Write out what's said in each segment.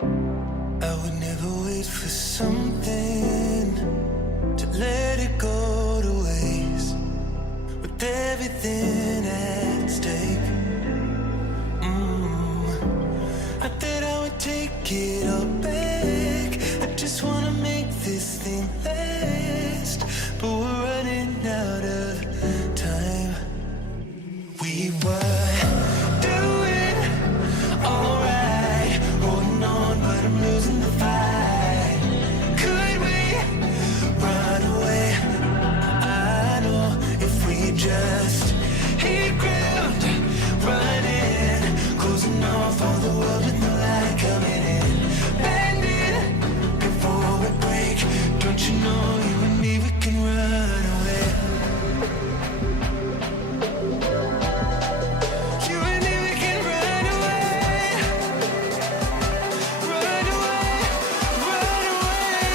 I would never wait for something to let it go to waste, with everything at stake. I thought I would take it all back. I just wanna make this thing last, but we're running out of time. We were doing alright, holding on, but I'm losing the fight. Could we run away? I know if we just hit ground, running, closing off all the world with no light coming in, bending before we break. Don't you know you and me, we can run away. You and me, we can run away. Run away, run away.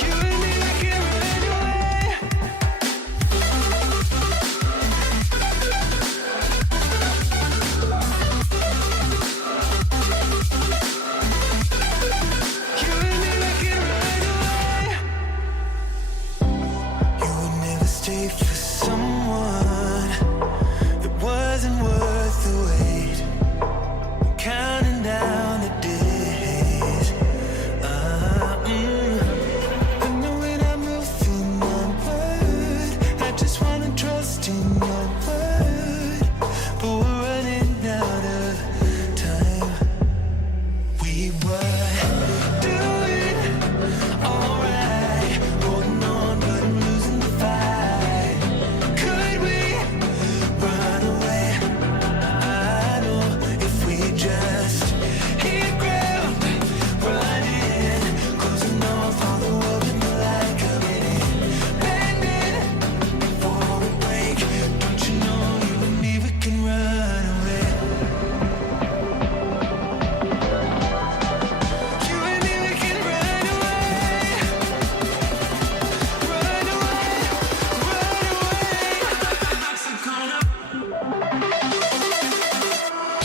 You and me, we can run away. You and me, we can run away. You would never stay for someone that wasn't worth the wait. Counting down the days. I know when I'm moving onward, I just wanna trust in your word, but we're running out of time. We were doing alright, holding on, but I'm losing the fight. Could we run away? I know if we just hit ground, running, closing off all the world with no light coming in, bending before we break. Don't you know you and me, we can run away. You and me, we can run away. Run away, run away.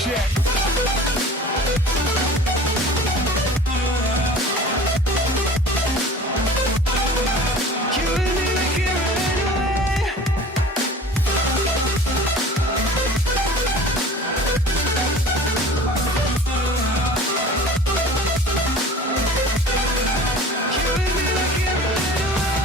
Check. You and me, we can run away. You and me, we can run away.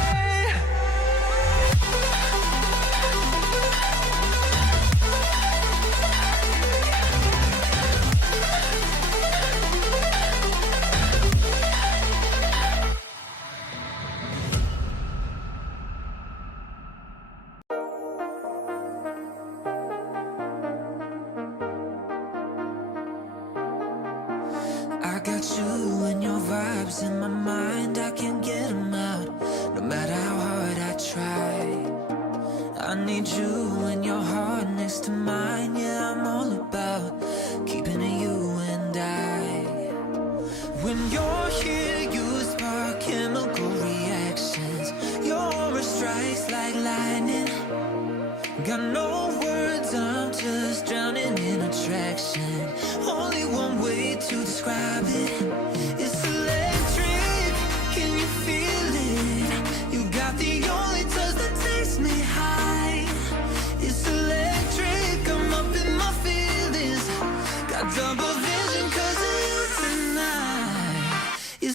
I got you and your vibes in my mind, I can't get them out, no matter how hard I try. I need you and your heart next to mine, yeah, I'm all about keeping it you and I. When you're here, you spark chemical reactions, your aura strikes like lightning. Got no words, I'm just drowning in attraction. Only one way to describe it. It's electric, can you feel it? You got the only touch that takes me high. It's electric, I'm up in my feelings. Got double vision 'cause